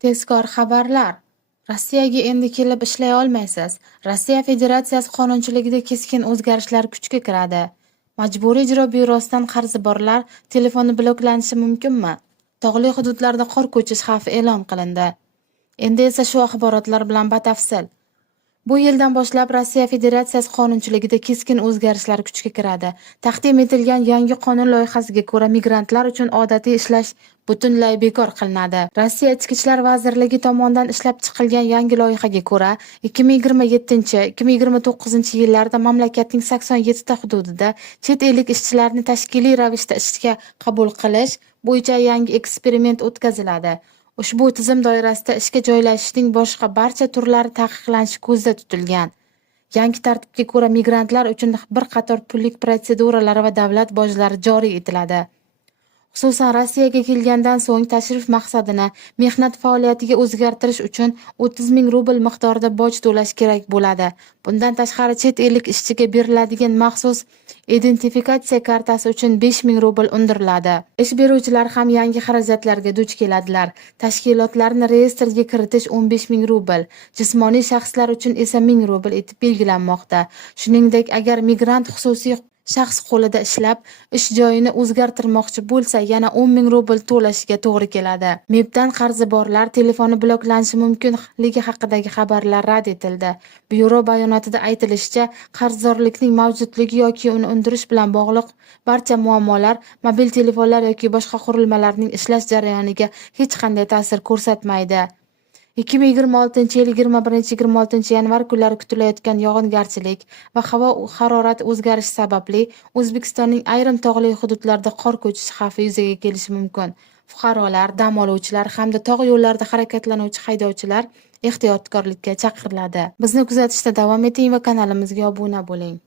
Tezkor xabarlar. Rossiyaga endi kelib ishlay olmaysiz. Rossiya Federatsiyasi qonunchiligida keskin o'zgarishlar kuchga kiradi. Majburiy ijro byurosidan qarzi borlar telefoni bloklanishi mumkinmi? Tog'li hududlarda qor ko'chish xavfi e'lon qilindi. Endi esa shu axborotlar bilan batafsil. Bu yildan boshlab Rossiya Federatsiyasi qonunchiligida keskin o'zgarishlar kuchga kiradi. Taqdim etilgan yangi qonun loyihasiga ko'ra migrantlar uchun odatiy ishlash butunlay bekor qilinadi. Rossiya Ichki ishlar vazirligi tomonidan ishlab chiqilgan yangi loyihaga ko'ra 2027-2029 yillarda mamlakatning 87 ta hududida chet ellik ishchilarni tashkiliy ravishda ishga qabul qilish bo'yicha yangi eksperiment o'tkaziladi. Ushbu tizim doirasida ishga joylashishning boshqa barcha turlari taqiqlanishi ko'zda tutilgan. Yangi tartibga ko'ra migrantlar uchun bir qator pullik protseduralar va davlat bojlari joriy etiladi. Xususan Rossiyaga kelgandan so'ng tashrif maqsadini mehnat faoliyatiga o'zgartirish uchun 30 ming rubl miqdorida boj to'lash kerak bo'ladi. Bundan tashqari chet ellik ishchiga beriladigan maxsus identifikatsiya kartasi uchun 5 ming rubl undiriladi. Ish beruvchilar ham yangi xarajatlarga duch keladilar. Tashkilotlarni reyestrga kiritish 15 ming rubl, jismoniy shaxslar uchun esa 1000 rubl etib belgilanmoqda. Shuningdek, agar migrant xususiy shaxs qo'lida ishlab, ish joyini o'zgartirmoqchi bo'lsa, yana 10 ming rubl to'lashiga to'g'ri keladi. MEBdan qarzi borlar telefoni bloklanishi mumkinligi haqidagi xabarlar rad etildi. Byuro bayonotida aytilishicha, qarzdorlikning mavjudligi yoki uni undirish bilan bog'liq barcha muammolar mobil telefonlar yoki boshqa qurilmalarning ishlash jarayoniga hech qanday ta'sir ko'rsatmaydi. 2026 yil 21-26 yanvar kunlari kutilayotgan yog'ingarchilik va havo harorati o'zgarishi sababli O'zbekistonning ayrim tog'li hududlarida qor ko'chishi xavfi yuzaga kelishi mumkin. Fuqarolar, dam oluvchilar hamda tog' yo'llarida harakatlanuvchi haydovchilar ehtiyotkorlikka chaqiriladi. Bizni kuzatishda davom eting va kanalimizga obuna bo'ling.